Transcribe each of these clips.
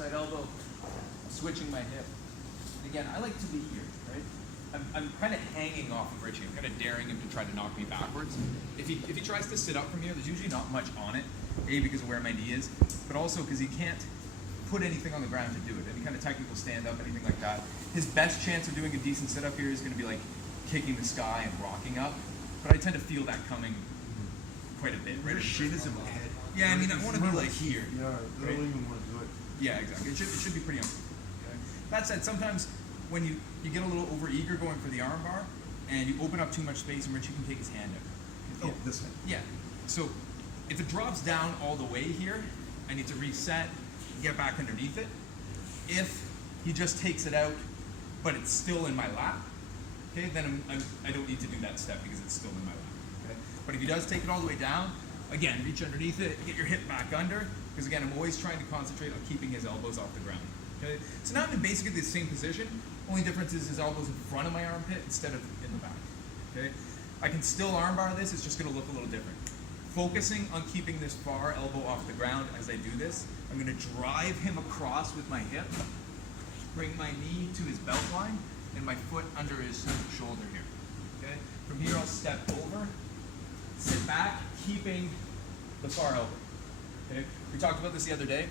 side elbow, switching my hip. Again, I like to be here, right? I'm kind of hanging off of Richie. I'm kind of daring him to try to knock me backwards. If he tries to sit up from here, there's usually not much on it. A, because of where my knee is, but also because he can't put anything on the ground to do it. Any kind of technical stand up, anything like that. His best chance of doing a decent sit up here is going to be like kicking the sky and rocking up. But I tend to feel that coming quite a bit. Right? Your shit is in my head. Yeah, I mean, I want to be like here. Yeah, I don't even want to do it. Yeah, exactly. It should be pretty uncomfortable. Okay? That said, sometimes when you get a little over eager going for the arm bar and you open up too much space and Richie can take his hand out. Oh, this way. Yeah. So if it drops down all the way here, I need to reset, get back underneath it. If he just takes it out, but it's still in my lap, okay, then I don't need to do that step because it's still in my lap. Okay? But if he does take it all the way down, again, reach underneath it, get your hip back under, because again, I'm always trying to concentrate on keeping his elbows off the ground. Okay? So now I'm in basically the same position, only difference is his elbows in front of my armpit instead of in the back. Okay? I can still armbar this, it's just going to look a little different. Focusing on keeping this far elbow off the ground as I do this, I'm going to drive him across with my hip, bring my knee to his belt line, and my foot under his shoulder here. Okay? From here I'll step over, sit back, keeping the far elbow. Okay? We talked about this the other day.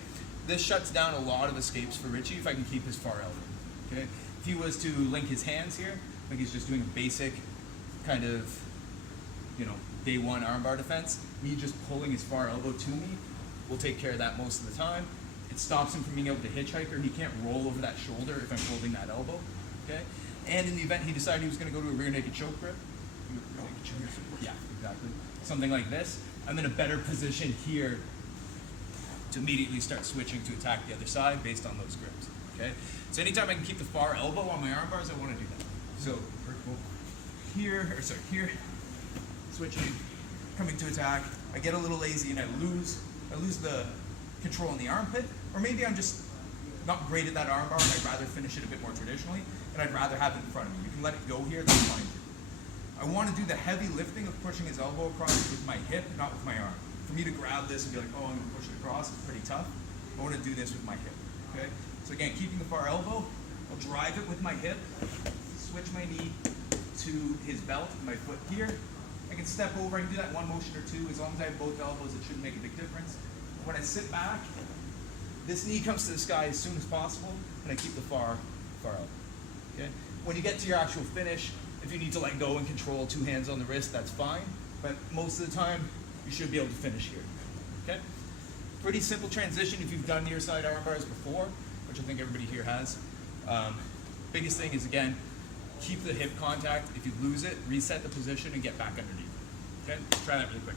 This shuts down a lot of escapes for Richie if I can keep his far elbow. Okay? If he was to link his hands here, like he's just doing a basic kind of, day one armbar defense, me just pulling his far elbow to me will take care of that most of the time. It stops him from being able to hitchhike, or he can't roll over that shoulder if I'm holding that elbow. Okay? And in the event he decided he was going to go to a rear naked choke grip, yeah, exactly, something like this, I'm in a better position here to immediately start switching to attack the other side based on those grips. Okay? So anytime I can keep the far elbow on my arm bars, I want to do that. So here, switching, coming to attack, I get a little lazy and I lose the control in the armpit, or maybe I'm just not great at that arm bar and I'd rather finish it a bit more traditionally, and I'd rather have it in front of me. You can let it go here, that's fine too. I want to do the heavy lifting of pushing his elbow across with my hip, not with my arm. For me to grab this and be like, oh, I'm going to push it across, it's pretty tough. I want to do this with my hip, okay? So again, keeping the far elbow, I'll drive it with my hip, switch my knee to his belt, my foot here. I can step over, I can do that in one motion or two. As long as I have both elbows, it shouldn't make a big difference. When I sit back, this knee comes to the sky as soon as possible, and I keep the far elbow. Okay? When you get to your actual finish, if you need to let go and control two hands on the wrist, that's fine. But most of the time, you should be able to finish here. Okay? Pretty simple transition if you've done near side arm bars before, which I think everybody here has. Biggest thing is, again, keep the hip contact. If you lose it, reset the position and get back underneath. Okay? Let's try that really quick.